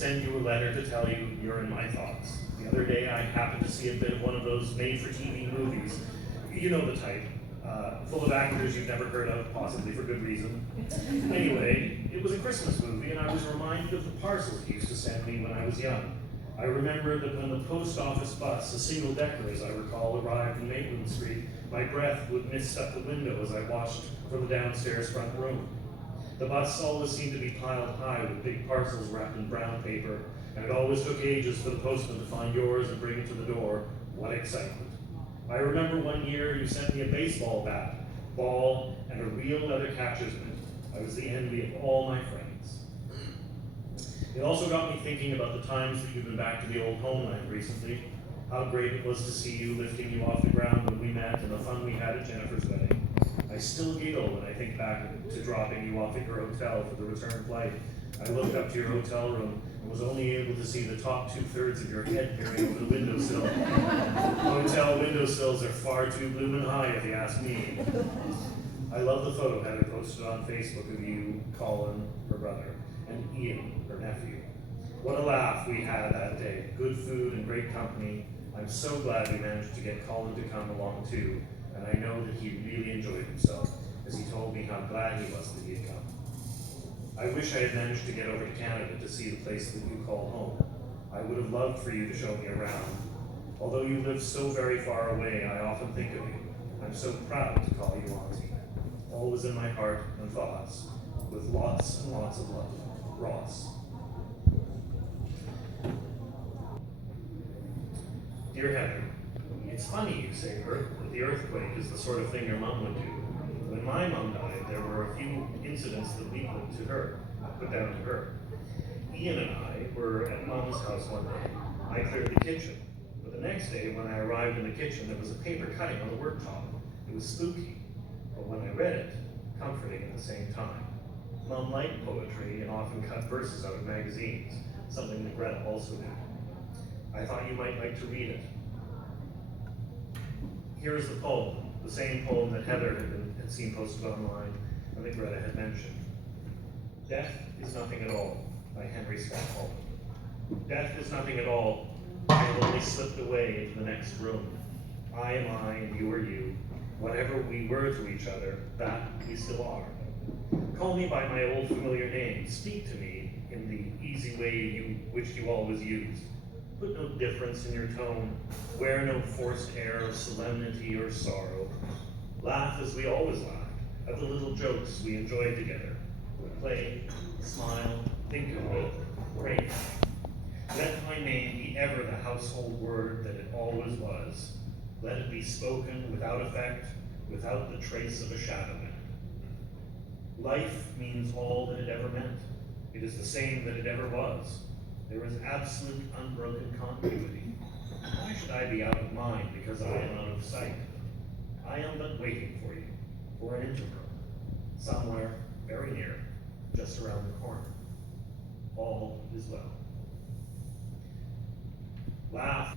send you a letter to tell you you're in my thoughts. The other day I happened to see a bit of one of those made-for-TV movies. You know the type. Full of actors you've never heard of, possibly for good reason. Anyway, it was a Christmas movie, and I was reminded of the parcels he used to send me when I was young. I remember that when the post office bus, a single-decker as I recall, arrived in Maitland Street, my breath would mist up the window as I watched from the downstairs front room. The bus always seemed to be piled high with big parcels wrapped in brown paper, and it always took ages for the postman to find yours and bring it to the door. What excitement. I remember one year you sent me a baseball bat, ball, and a real leather catcher's mitt. I was the envy of all my friends. It also got me thinking about the times that you've been back to the old homeland recently, how great it was to see you lifting you off the ground when we met and the fun we had at Jennifer's wedding. I still giggle when I think back to dropping you off at your hotel for the return flight. I looked up to your hotel room and was only able to see the top 2/3 of your head peering over the windowsill. Hotel windowsills are far too bloomin' high if you ask me. I love the photo Heather posted on Facebook of you, Colin, her brother, and Ian, her nephew. What a laugh we had that day. Good food and great company. I'm so glad we managed to get Colin to come along too, and I know that he really enjoyed himself as he told me how glad he was that he had come. I wish I had managed to get over to Canada to see the place that you call home. I would have loved for you to show me around. Although you live so very far away, I often think of you. I'm so proud to call you Auntie. Always in my heart and thoughts, with lots and lots of love. Ross. Dear Heather, it's funny you say that the earthquake is the sort of thing your mom would do. When my mom died, there were a few incidents that we put down to her. Ian and I were at Mom's house one day. I cleared the kitchen, but the next day when I arrived in the kitchen, there was a paper cutting on the worktop. It was spooky, but when I read it, comforting at the same time. Mom liked poetry and often cut verses out of magazines, something that Greta also did. I thought you might like to read it. Here is the poem, the same poem that Heather had seen posted online and that Greta had mentioned. Death is nothing at all, by Henry Scott Holden. Death is nothing at all. I have only slipped away into the next room. I am I and you are you. Whatever we were to each other, that we still are. Call me by my old familiar name. Speak to me in the easy way which you always used. Put no difference in your tone. Wear no forced air of solemnity or sorrow. Laugh as we always laughed, at the little jokes we enjoyed together. Play, smile, think of me, pray. Let my name be ever the household word that it always was. Let it be spoken without effect, without the trace of a shadow in it. Life means all that it ever meant. It is the same that it ever was. There is absolute unbroken continuity. Why should I be out of mind because I am out of sight? I am but waiting for you, for an interval, somewhere very near, just around the corner. All is well. Laugh.